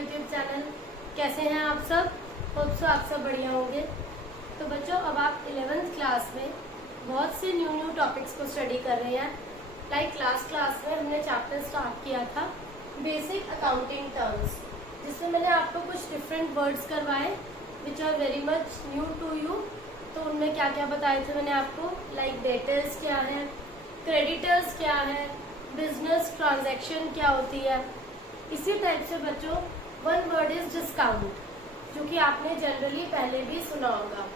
YouTube channel. कैसे हैं आप सब? होप सो आप सब बढ़िया होंगे। तो बच्चों, अब आप 11th क्लास में बहुत से न्यू टॉपिक्स को स्टडी कर रहे हैं। लाइक क्लास में हमने चैप्टर स्टार्ट किया था बेसिक अकाउंटिंग टर्म्स, जिसमें मैंने आपको कुछ डिफरेंट वर्ड्स करवाए which are very much new to you. तो उनमें क्या क्या बताए थे मैंने आपको, लाइक डेटर्स क्या है, क्रेडिटर्स क्या है, बिजनेस ट्रांजैक्शन क्या होती है। इसी टाइप से बच्चों वन वर्ड इज डिस्काउंट, जो कि आपने जनरली पहले भी सुना होगा।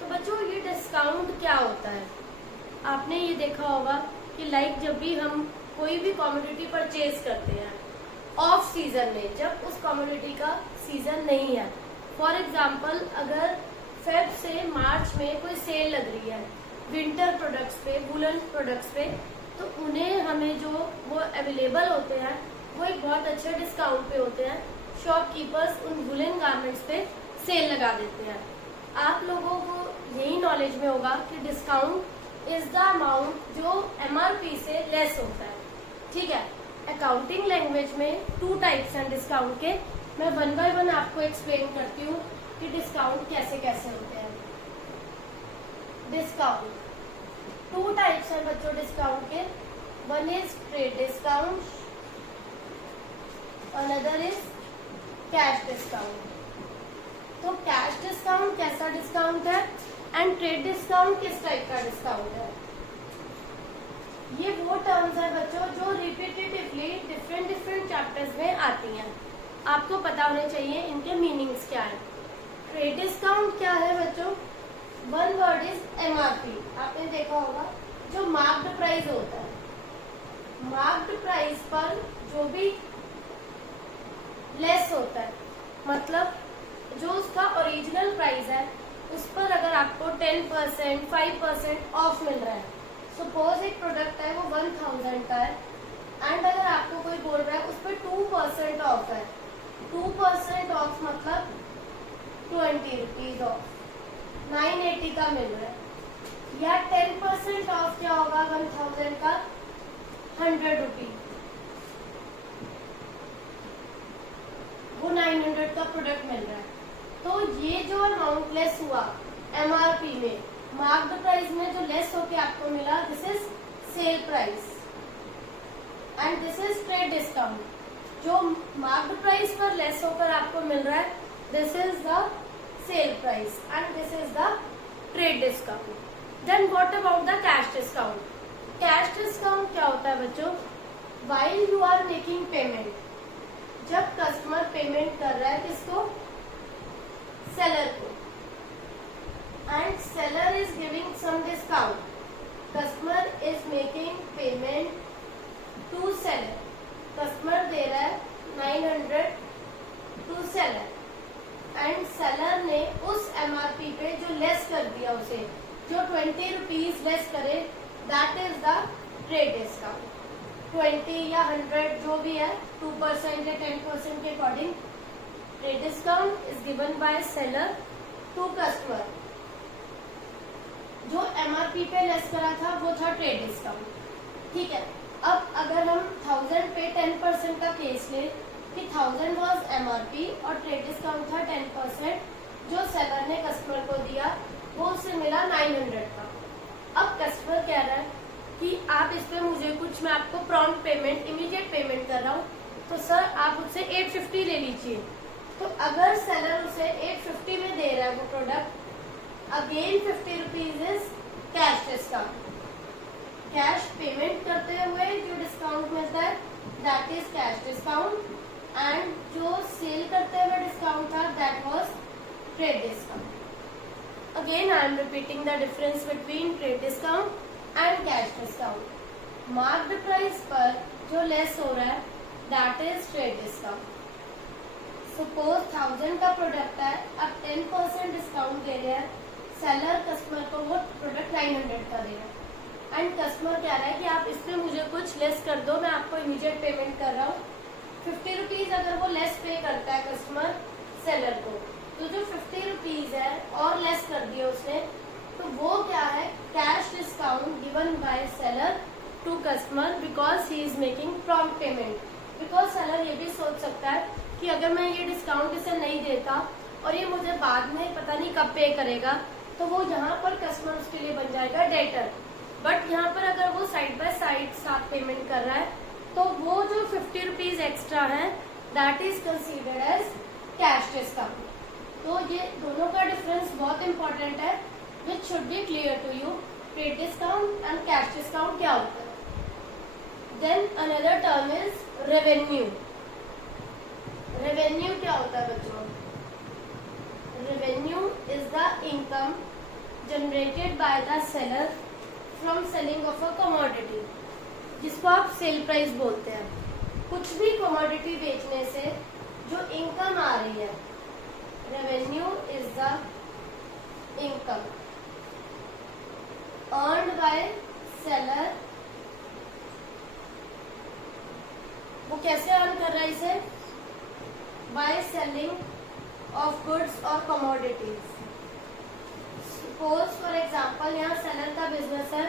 तो बच्चों ये डिस्काउंट क्या होता है? आपने ये देखा होगा कि लाइक जब भी हम कोई भी कमोडिटी परचेज करते हैं ऑफ सीजन में, जब उस कमोडिटी का सीजन नहीं है, फॉर एग्जाम्पल अगर फेब से मार्च में कोई सेल लग रही है विंटर प्रोडक्ट्स पे, वुलन प्रोडक्ट्स पे, तो उन्हें हमें जो वो अवेलेबल होते हैं वो एक बहुत अच्छे डिस्काउंट पे होते हैं। शॉपकीपर्स उन वुलन गारमेंट्स पे सेल लगा देते हैं। आप लोगों को यही नॉलेज में होगा कि डिस्काउंट इज द अमाउंट जो एमआरपी से लेस होता है। ठीक है, अकाउंटिंग लैंग्वेज में 2 टाइप्स हैं डिस्काउंट के। मैं वन बाय वन आपको एक्सप्लेन करती हूँ कि डिस्काउंट कैसे कैसे होते हैं। डिस्काउंट 2 टाइप्स हैं बच्चों डिस्काउंट के। One is trade discount, another is cash discount. तो कैश डिस्काउंट कैसा डिस्काउंट है एंड ट्रेड डिस्काउंट किस टाइप का डिस्काउंट है? ये वो टर्म्स है बच्चों जो रिपीटेटिवली डिफरेंट चैप्टर्स में आती हैं। आपको पता होने चाहिए इनके मीनिंग्स क्या है। ट्रेड डिस्काउंट क्या है बच्चों? One word is MRP. आपने देखा होगा जो मार्क्ड प्राइस होता है, मार्क्ड प्राइस पर जो भी लेस होता है, मतलब जो उसका ओरिजिनल प्राइस है उस पर अगर आपको 10%, 5% ऑफ मिल रहा है। सपोज एक प्रोडक्ट है वो 1000 का है एंड अगर आपको कोई बोल रहा है उस पर 2% ऑफ है। 2% ऑफ मतलब 20 रुपीज ऑफ, 980 का मिल रहा है। या 10% ऑफ क्या होगा 1000 का? 100 रुपीज। वो 900 का प्रोडक्ट मिल रहा है। तो ये जो अमाउंट लेस हुआ एमआरपी में, मार्क्ड प्राइस में जो लेस होके आपको मिला, this is sale price and this is trade discount. जो मार्क्ड प्राइस पर लेस होकर आपको मिल रहा है, this is the sale price and this is the trade discount. Then what about the cash discount? Cash discount क्या होता है बच्चों? While you are making payment, जब कस्टमर पेमेंट कर रहा है किसको? सेलर को, and seller is giving some discount. Customer is making payment to seller. Customer दे रहा है 900 टू सेलर एंड सेलर ने उस एमआरपी पे जो लेस कर दिया उसे, जो 20 रुपीज लेस करे, that is the trade discount. 20 या 100 जो भी है, 2% या 10% के according trade discount is given by seller to customer. जो एमआरपी पे लेस करा था वो था ट्रेड डिस्काउंट। ठीक है, अब अगर हम 1000 पे 10% का केस ले कि 1000 वॉज एमआरपी और ट्रेड डिस्काउंट था 10%, जो सेलर ने कस्टमर को दिया वो उससे मिला 900 का। अब कस्टमर कह रहा है कि आप इस पे मुझे कुछ, मैं आपको प्रॉम्प्ट पेमेंट, इमीडिएट पेमेंट कर रहा हूँ, तो सर आप उससे 850 ले लीजिए। तो अगर सेलर उसे 850 में दे रहा है वो product, again 50 rupees is cash discount. Cash payment करते हुए जो डिस्काउंट मिलता है that is cash discount and जो सेल करते हुए डिस्काउंट था that was trade discount. Again I am repeating the difference between trade discount and cash discount. Marked price पर जो लेस हो रहा है that is trade discount. Suppose 1000 का प्रोडक्ट है, अब 10% डिस्काउंट दे रहे हैं सेलर कस्टमर को, वो प्रोडक्ट 900 का दे रहा है एंड कस्टमर कह रहा है कि आप इसमें मुझे कुछ लेस कर दो, मैं आपको इमीडिएट पेमेंट कर रहा हूँ। 50 रुपीज अगर वो लेस पे करता है कस्टमर सेलर को, तो जो 50 रुपीज है और लेस कर दिया उसने, तो वो क्या है? Cash discount given by seller to customer because he is making prompt payment. Because seller ये भी सोच सकता है कि अगर मैं ये डिस्काउंट इसे नहीं देता और ये मुझे बाद में पता नहीं कब पे करेगा, तो वो यहाँ पर कस्टमर उसके लिए बन जाएगा डेटर। बट यहाँ पर अगर वो साइड बाय साइड साथ पेमेंट कर रहा है तो वो जो 50 रुपीज एक्स्ट्रा है that is considered as cash discount. तो ये दोनों का डिफरेंस बहुत इंपॉर्टेंट है, which should be clear to you. Trade discount and cash discount क्या होता है। Then another term is revenue. Revenue क्या होता है बच्चों? Revenue is the income generated by the seller from selling of a commodity, जिसको आप सेल प्राइस बोलते हैं। कुछ भी कमोडिटी बेचने से जो इनकम आ रही है, revenue is the income earned by seller. वो कैसे अर्न कर रहा है इसे? बाय सेलिंग ऑफ गुड्स और कमोडिटीज। सपोज फॉर एग्जाम्पल यहाँ सेलर का बिजनेस है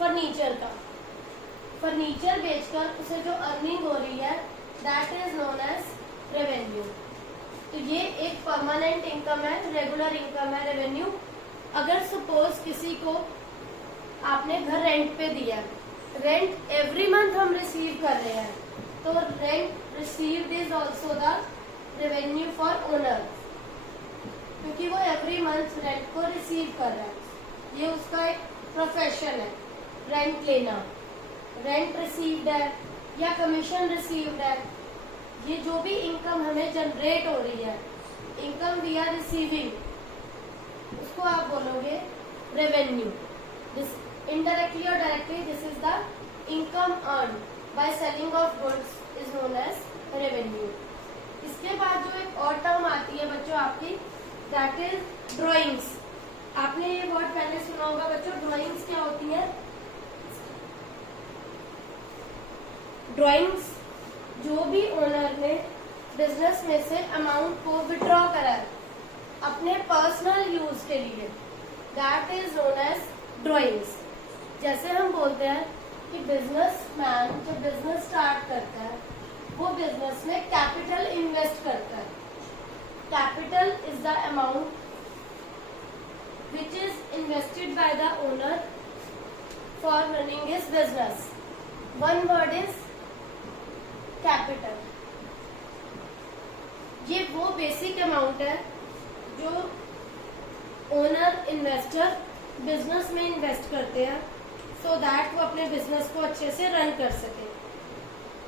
फर्नीचर का। फर्नीचर बेचकर उसे जो अर्निंग हो रही है that is known as revenue. तो ये एक परमानेंट इनकम है, रेगुलर इनकम है रेवेन्यू। अगर सपोज किसी को आपने घर रेंट पे दिया, रेंट एवरी मंथ हम रिसीव कर रहे हैं, तो rent received is also the revenue for owner, क्योंकि वो एवरी मंथ रेंट को रिसीव कर रहा है। ये उसका एक प्रोफेशन है, रेंट लेना। रेंट रिसीव्ड है या कमीशन रिसीव्ड है, ये जो भी इनकम हमें जनरेट हो रही है, इनकम वी आर रिसीविंग, उसको आप बोलोगे रेवेन्यू। इनडायरेक्टली और directly this is the income earn by selling of goods is known as revenue. इसके बाद जो एक और टर्म आती है बच्चों आपकी, दैट इज ड्राइंग्स। आपने ये वर्ड पहले सुना होगा बच्चों। ड्राइंग्स क्या होती है? ड्राइंग्स जो भी ओनर ने बिजनेस में से अमाउंट को विड्रॉ करा है अपने पर्सनल यूज के लिए, that is known as drawings. जैसे हम बोलते हैं कि बिजनेसमैन जब बिजनेस स्टार्ट करता है वो बिजनेस में कैपिटल इन्वेस्ट करता है। Capital is the amount which is invested by the owner for running his business. One word is capital. ये वो बेसिक अमाउंट है जो ओनर इन्वेस्टर बिजनेस में इन्वेस्ट करते हैं सो दैट वो अपने बिजनेस को अच्छे से रन कर सके।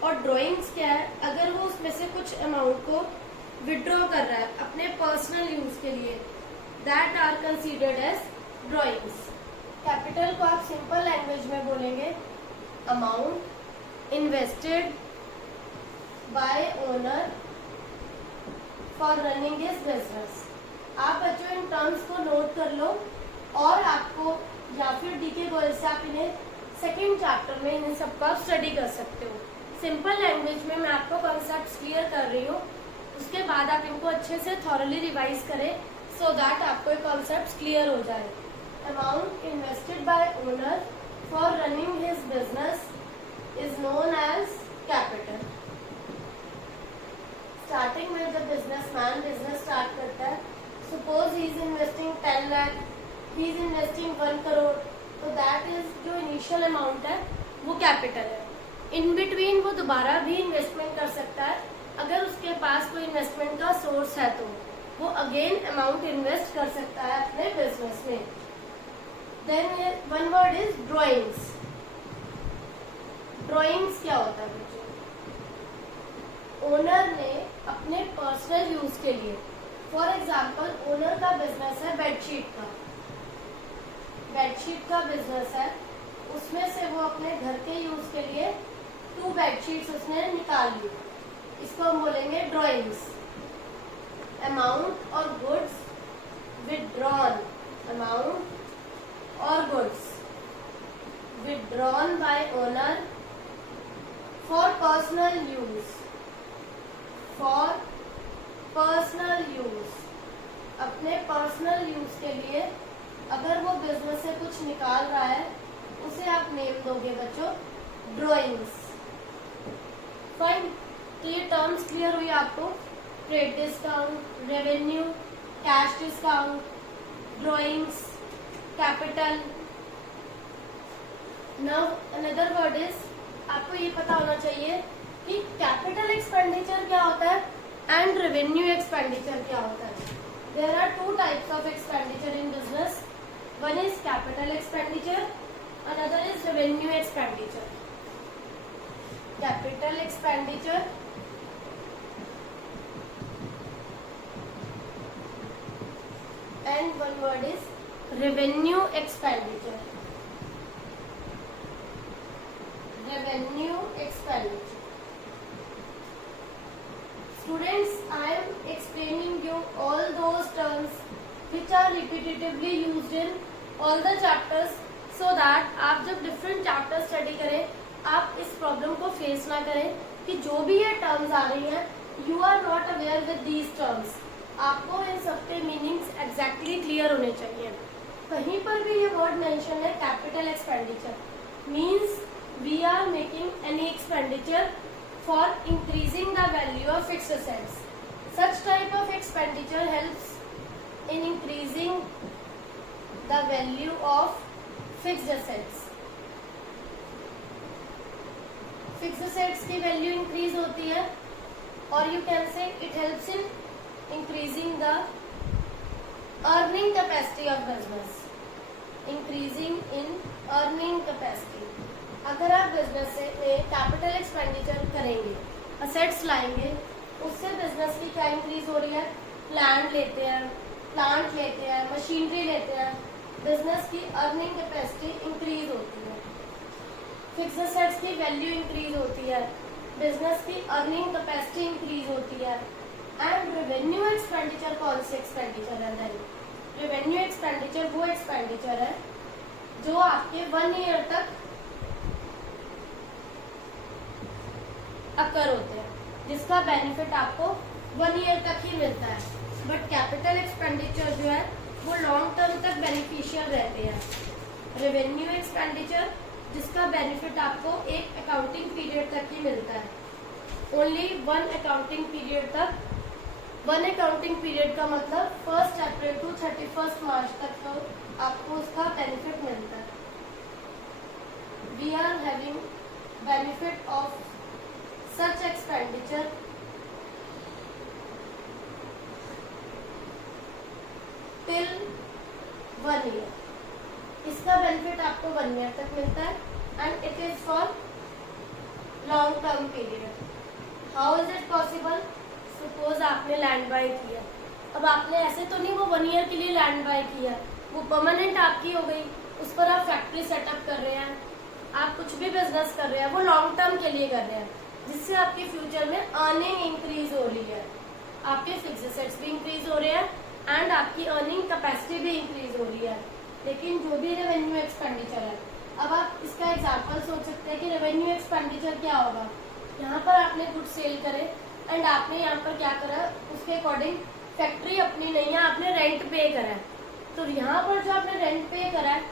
और ड्राइंग्स क्या है? अगर वो उसमें से कुछ अमाउंट को विड्रॉ कर रहा है अपने पर्सनल यूज के लिए, that are considered as drawings. Capital को आप सिंपल लैंग्वेज में बोलेंगे amount invested by owner for running his business. आप बच्चों इन टर्म्स को नोट कर लो और आपको या फिर डीके गोयल से आप इन्हें सेकेंड चैप्टर में इन सबका आप स्टडी कर सकते हो। सिंपल लैंग्वेज में मैं आपको कॉन्सेप्ट्स क्लियर कर रही हूँ, उसके बाद आप इनको अच्छे से थॉरली रिवाइज करें सो दैट आपको ये कॉन्सेप्ट्स क्लियर हो जाए। Amount invested by owner for running his business is known as capital. Starting में जब बिजनेसमैन बिजनेस स्टार्ट करता है, suppose he is investing 10 lakh, he is investing 1 crore, तो दैट इज जो इनिशियल अमाउंट है वो कैपिटल है। इन बिटवीन वो दोबारा भी इन्वेस्टमेंट कर सकता है, अगर उसके पास कोई इन्वेस्टमेंट का सोर्स है तो वो अगेन अमाउंट इन्वेस्ट कर सकता है अपने बिजनेस में। Then one word is drawings. Drawings क्या होता है बच्चों? ओनर ने अपने पर्सनल यूज के लिए, फॉर एग्जाम्पल ओनर का बिजनेस है बेडशीट का, बेडशीट का बिजनेस है, उसमें से वो अपने घर के यूज के लिए 2 बेडशीट्स उसने निकाल ली, इसको हम बोलेंगे ड्राइंग्स। अमाउंट और गुड्स विदड्रॉन, अमाउंट और goods withdrawn bye owner for personal use, for personal use, अपने पर्सनल यूज के लिए अगर वो बिजनेस से कुछ निकाल रहा है उसे आप नेम दोगे बच्चों ड्राइंग्स। फाइन, तो ये टर्म्स क्लियर हुई आपको। trade discount, revenue, cash discount, drawings, capital. Now another word is, आपको ये पता होना चाहिए कि कैपिटल एक्सपेंडिचर क्या होता है एंड रेवेन्यू एक्सपेंडिचर क्या होता है. There are two types of expenditure in business. One is capital expenditure, another is revenue expenditure. Capital expenditure and one word is revenue expenditure. Revenue expenditure. Students, I am explaining you all those terms which are repetitively used in all the chapters so that आप जब different chapters study करें आप इस problem को face ना करें कि जो भी ये terms आ रही हैं you are not aware with these terms. आपको इन सबके मीनिंग्स एग्जैक्टली क्लियर होने चाहिए. कहीं पर भी ये वर्ड मेंशन है capital expenditure means we are making any expenditure for increasing the value of fixed assets. Such type of expenditure helps in increasing the value of fixed assets. Fixed assets की value increase होती है और you can say it helps in increasing the earning capacity of business. Increasing in earning capacity. अगर आप business से capital expenditure करेंगे, assets लाएंगे, उससे बिजनेस की क्या इंक्रीज हो रही है. लैंड लेते हैं, प्लांट लेते हैं, मशीनरी लेते हैं, बिजनेस की अर्निंग कैपेसिटी इंक्रीज होती है. फिक्स असेट्स की वैल्यू इंक्रीज होती है, बिजनेस की अर्निंग कैपेसिटी इंक्रीज होती है. एंड रेवेन्यू एक्सपेंडिचर कौन से एक्सपेंडिचर है? देन रेवेन्यू एक्सपेंडिचर वो एक्सपेंडिचर है जो आपके 1 ईयर तक अकर होते हैं, जिसका बेनिफिट आपको 1 ईयर तक ही मिलता है. बट कैपिटल एक्सपेंडिचर जो है वो लॉन्ग टर्म तक बेनिफिशियल रहते हैं. रेवेन्यू एक्सपेंडिचर जिसका बेनिफिट आपको एक अकाउंटिंग पीरियड तक ही मिलता है. ओनली 1 अकाउंटिंग पीरियड तक. 1 अकाउंटिंग पीरियड का मतलब 1 अप्रैल टू 31 मार्च तक तो आपको उसका बेनिफिट मिलता है. We are having benefit of such expenditure till 1 year. इसका बेनिफिट आपको 1 ईयर तक मिलता है and it is for long term period. How is it possible? Suppose आपने लैंड बाय किया. अब आपने ऐसे तो नहीं वो 1 ईयर के लिए लैंड बाय किया, वो परमानेंट आपकी हो गई, उस पर आप फैक्ट्री सेटअप कर रहे हैं, आप कुछ भी बिजनेस कर रहे हैं, वो लॉन्ग टर्म के लिए कर रहे हैं, जिससे आपके फ्यूचर में अर्निंग इंक्रीज हो रही है, आपके फिक्स एसेट्स भी इंक्रीज हो रहे हैं एंड आपकी अर्निंग कैपेसिटी भी इंक्रीज हो रही है. लेकिन जो भी रेवेन्यू एक्सपेंडिचर है, अब आप इसका एग्जांपल सोच सकते हैं कि रेवेन्यू एक्सपेंडिचर क्या होगा. यहाँ पर आपने गुड सेल करे एंड आपने यहाँ पर क्या करा, उसके अकॉर्डिंग फैक्ट्री अपनी नहीं है, आपने रेंट पे करा है. तो यहाँ पर जो आपने रेंट पे करा है,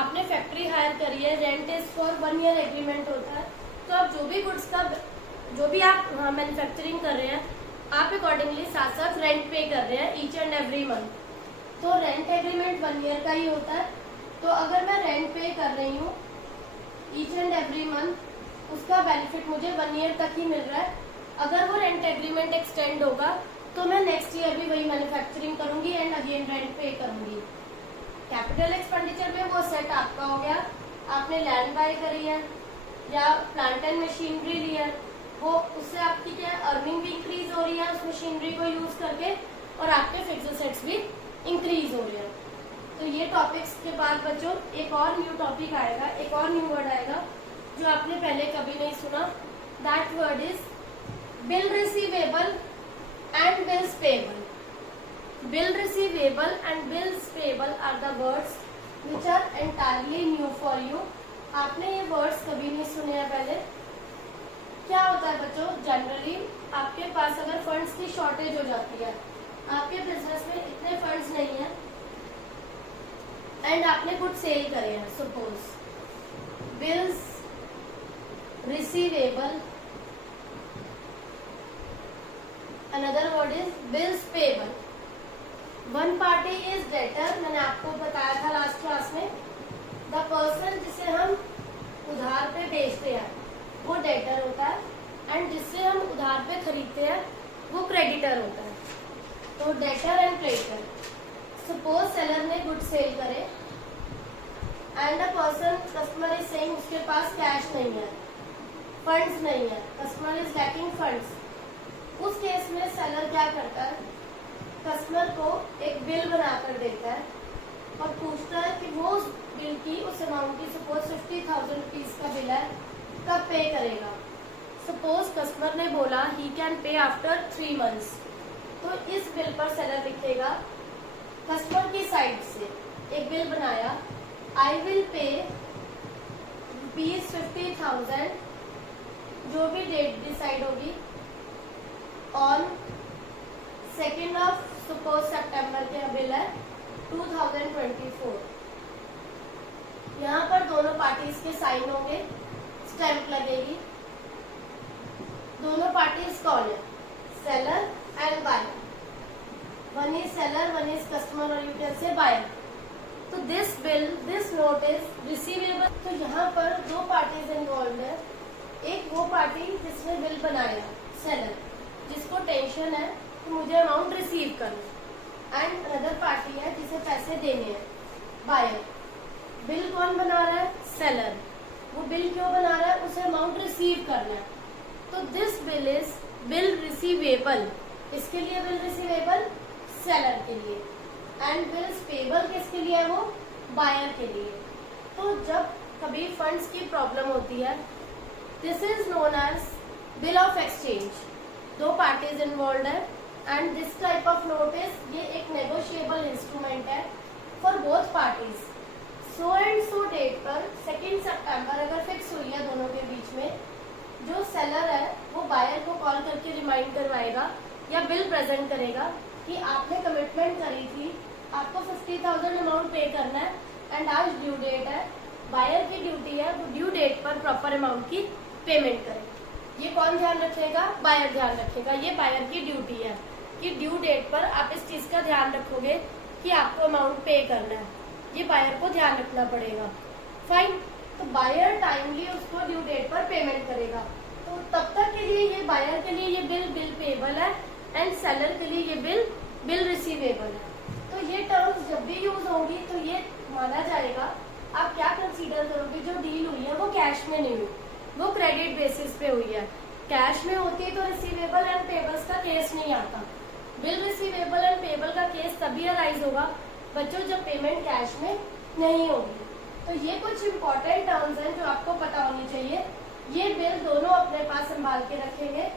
आपने फैक्ट्री हायर करी है, rent is for 1 year agreement होता है. तो आप जो भी गुड्स का जो भी आप मैन्युफैक्चरिंग कर रहे हैं, आप अकॉर्डिंगली साथ साथ रेंट पे कर रहे हैं ईच एंड एवरी मंथ. तो रेंट एग्रीमेंट 1 ईयर का ही होता है. तो अगर मैं रेंट पे कर रही हूँ ईच एंड एवरी मंथ, उसका बेनिफिट मुझे 1 ईयर तक ही मिल रहा है. अगर वो रेंट एग्रीमेंट एक्सटेंड होगा तो मैं नेक्स्ट ईयर भी वही मैन्युफैक्चरिंग करूंगी एंड अगेन रेंट पे करूंगी. कैपिटल एक्सपेंडिचर में वो सेट आपका हो गया, आपने लैंड बाय करी है या प्लांट एंड मशीनरी ली है, वो उससे आपकी क्या अर्निंग भी इंक्रीज हो रही है उस मशीनरी को यूज करके और आपके फिक्स एसेट्स भी इंक्रीज हो रहे हैं. तो ये टॉपिक्स के बाद बच्चों एक और न्यू टॉपिक आएगा, एक और न्यू वर्ड आएगा जो आपने पहले कभी नहीं सुना. That word is bill receivable and bills payable. Bill receivable and bills payable are the words which are entirely new for you. आपने ये वर्ड्स कभी नहीं सुने हैं पहले. क्या होता है बच्चों, जनरली आपके पास अगर फंड्स की शॉर्टेज हो जाती है, आपके बिजनेस में इतने फंड्स नहीं है एंड आपने कुछ सेल करे हैं, suppose bills receivable another word is bills payable. One party is debtor, मैंने आपको बताया था लास्ट क्लास में, द पर्सन जिसे हम उधार पे बेचते हैं वो डेटर होता है, एंड जिससे हम उधार पे खरीदते हैं वो क्रेडिटर होता है। तो debtor and creditor. Suppose seller ने गुड सेल करे and a person, customer is saying उसके पास कैश नहीं है, फंड्स नहीं है, कस्टमर इज लैकिंग फंड्स। उस केस में सेलर क्या करता है, कस्टमर को एक बिल बनाकर देता है और पूछता है कि वो उस बिल की, उस अमाउंट की, सपोज 50,000 रुपीज का बिल है, कब पे करेगा। सपोज कस्टमर ने बोला he can pay after 3 months, तो इस बिल पर सेलर लिखेगा कस्टमर की साइड से एक बिल बनाया, आई विल पे ₹50,000, जो भी डेट डिसाइड होगी, ऑन 2nd of सपोज सितंबर के बिल है 2024। यहाँ पर दोनों पार्टीज के साइन होंगे, स्टैंप लगेगी। दोनों पार्टीज कौन है, seller and buyer. One is seller, one is customer, और यू कैन से बायर। तो this bill, this note is receivable. तो यहाँ पर दो पार्टीज इन्वॉल्व है। एक वो पार्टी जिसने बिल बनाया, सेलर, जिसको टेंशन है कि मुझे अमाउंट रिसीव करना, एंड अनदर पार्टी है जिसे पैसे देने हैं, बायर। बिल कौन बना रहा है, सेलर। वो बिल क्यों बना रहा है, उसे अमाउंट रिसीव करना है। तो this bill is bill receivable. इसके लिए बिल रिसीवेबल, सेलर के लिए, एंड बिल्स पेबल किसके लिए है, वो बायर के लिए। तो जब कभी फंड्स की प्रॉब्लम होती है, this is known as bill of exchange. दो पार्टीज इन्वॉल्व है, and this type of note is, ये एक नेगोशिएबल इंस्ट्रूमेंट है for both parties. So and so date पर 2 सितंबर अगर फिक्स हुई है दोनों के बीच में, जो सेलर है वो बायर को कॉल करके रिमाइंड करवाएगा या बिल प्रेजेंट करेगा कि आपने कमिटमेंट करी थी, आपको 50,000 अमाउंट पे करना है, एंड आज ड्यू डेट है। बायर की ड्यूटी है वो ड्यू डेट पर प्रॉपर अमाउंट की पेमेंट करे। ये कौन ध्यान रखेगा, बायर ध्यान रखेगा। ये बायर की ड्यूटी है कि ड्यू डेट पर आप इस चीज का ध्यान रखोगे कि आपको अमाउंट पे करना है। ये बायर को ध्यान रखना पड़ेगा। फाइन। तो बायर टाइमली उसको ड्यू डेट पर पेमेंट करेगा। तो तब तक के लिए ये बायर के लिए ये बिल पेबल है, एंड सेलर के लिए ये बिल रिसीवेबल है। तो ये टर्म्स जब भी यूज होंगी तो ये माना जाएगा, आप क्या कंसीडर करोगे, जो डील हुई है वो कैश में नहीं हुई, वो क्रेडिट बेसिस पे हुई है। कैश में होती तो रिसीवेबल एंड पेबल्स का केस नहीं आता। बिल रिसीवेबल एंड पेबल का केस तभी अराइज होगा बच्चों जब पेमेंट कैश में नहीं होगी। तो ये कुछ इंपॉर्टेंट टर्म्स हैं जो आपको पता होनी चाहिए। ये बिल दोनों अपने पास संभाल के रखेंगे।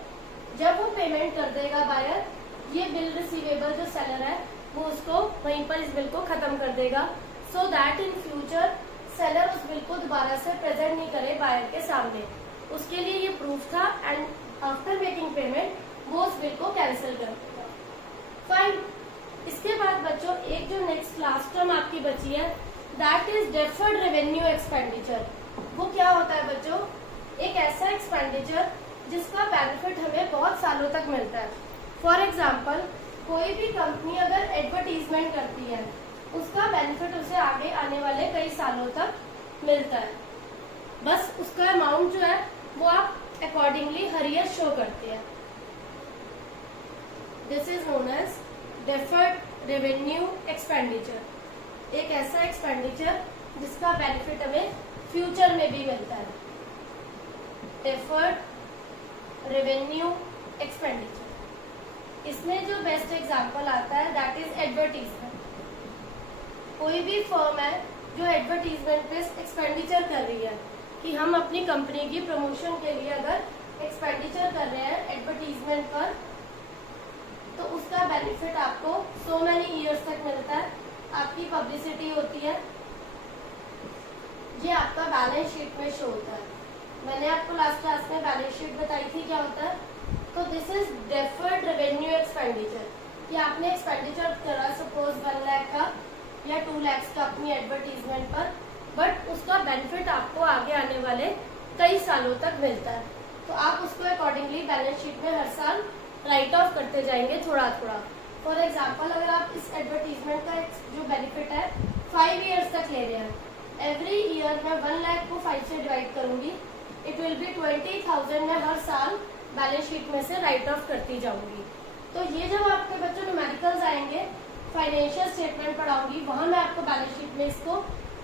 जब वो पेमेंट कर देगा बायर, ये बिल रिसीवेबल जो सेलर है वो उसको वहीं पर इस बिल को खत्म कर देगा, so that in future seller उस बिल को दोबारा से प्रेजेंट नहीं करे बायर के सामने। उसके लिए ये प्रूफ था, एंड आफ्टर मेकिंग पेमेंट वो उस बिल को कैंसिल कर देगा। फाइन। इसके बाद बच्चों एक जो नेक्स्ट लास्ट टर्म आपकी बची है, that is deferred revenue expenditure. वो क्या होता है बच्चों, एक ऐसा एक्सपेंडिचर जिसका बेनिफिट हमें बहुत सालों तक मिलता है। फॉर एग्जाम्पल, कोई भी कंपनी अगर एडवर्टीजमेंट करती है, उसका बेनिफिट उसे आगे आने वाले कई सालों तक मिलता है। बस उसका अमाउंट जो है वो आप अकॉर्डिंगली हर ईयर शो करते हैं। This is known as deferred revenue expenditure. एक ऐसा एक्सपेंडिचर जिसका बेनिफिट हमें फ्यूचर में भी मिलता है। Deferred revenue expenditure. इसमें जो बेस्ट एग्जांपल आता है दैट इज एडवर्टीजमेंट। कोई भी फर्म है जो एडवर्टीजमेंट पे एक्सपेंडिचर कर रही है कि हम अपनी कंपनी की प्रमोशन के लिए अगर एक्सपेंडिचर कर रहे हैं एडवर्टीजमेंट पर, तो उसका बेनिफिट आपको सो मेनी ईयर्स तक मिलता है। आपकी पब्लिसिटी होती है, ये आपका बैलेंस शीट में शो होता है। मैंने आपको लास्ट क्लास में बैलेंस शीट बताई थी क्या होता है। तो this is deferred revenue expenditure, कि आपने एक्सपेंडिचर करा सपोज 1 लाख का या 2 लाख का अपनी एडवर्टीजमेंट पर, बट उसका बेनिफिट आपको आगे आने वाले कई सालों तक मिलता है। तो आप उसको अकॉर्डिंगली बैलेंस शीट में हर साल राइट ऑफ करते जाएंगे थोड़ा थोड़ा। फॉर एग्जाम्पल, अगर आप इस एडवर्टीजमेंट का जो बेनिफिट है 5 ईयर्स तक ले रहे हैं, एवरी ईयर मैं 1 लाख को 5 से डिवाइड करूंगी, इट विल बी 20,000 मैं हर साल बैलेंस शीट में से राइट ऑफ करती जाऊंगी। तो ये जब आपके बच्चों न्यूमेरिकल्स आएंगे, फाइनेंशियल स्टेटमेंट पढ़ाऊंगी, वहां मैं आपको बैलेंस शीट में इसको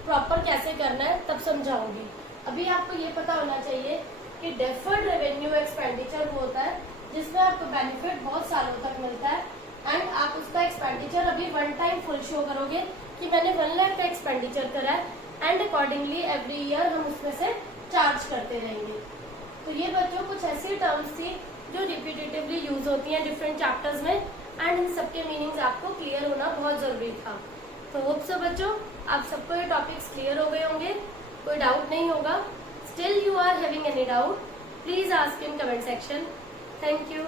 प्रॉपर कैसे करना है तब समझाऊंगी। अभी आपको ये पता होना चाहिए कि डेफर्ड रेवेन्यू एक्सपेंडिचर वो होता है जिसमें आपको बेनिफिट बहुत सालों तक मिलता है, एंड आप उसका एक्सपेंडिचर अभी 1 टाइम फुल शो करोगे कि मैंने 1 लाख का एक्सपेंडिचर करा है, एंड अकॉर्डिंगली एवरी ईयर हम उसमें से चार्ज करते रहेंगे। तो ये बच्चों कुछ ऐसी टर्म्स थी जो रिपीटेटिवली यूज होती हैं डिफरेंट चैप्टर्स में, एंड इन सबके मीनिंग्स आपको क्लियर होना बहुत जरूरी था। तो होप सो बच्चों आप सबको ये टॉपिक्स क्लियर हो गए होंगे, कोई डाउट नहीं होगा। Still you are having any doubt, please ask in comment section. Thank you.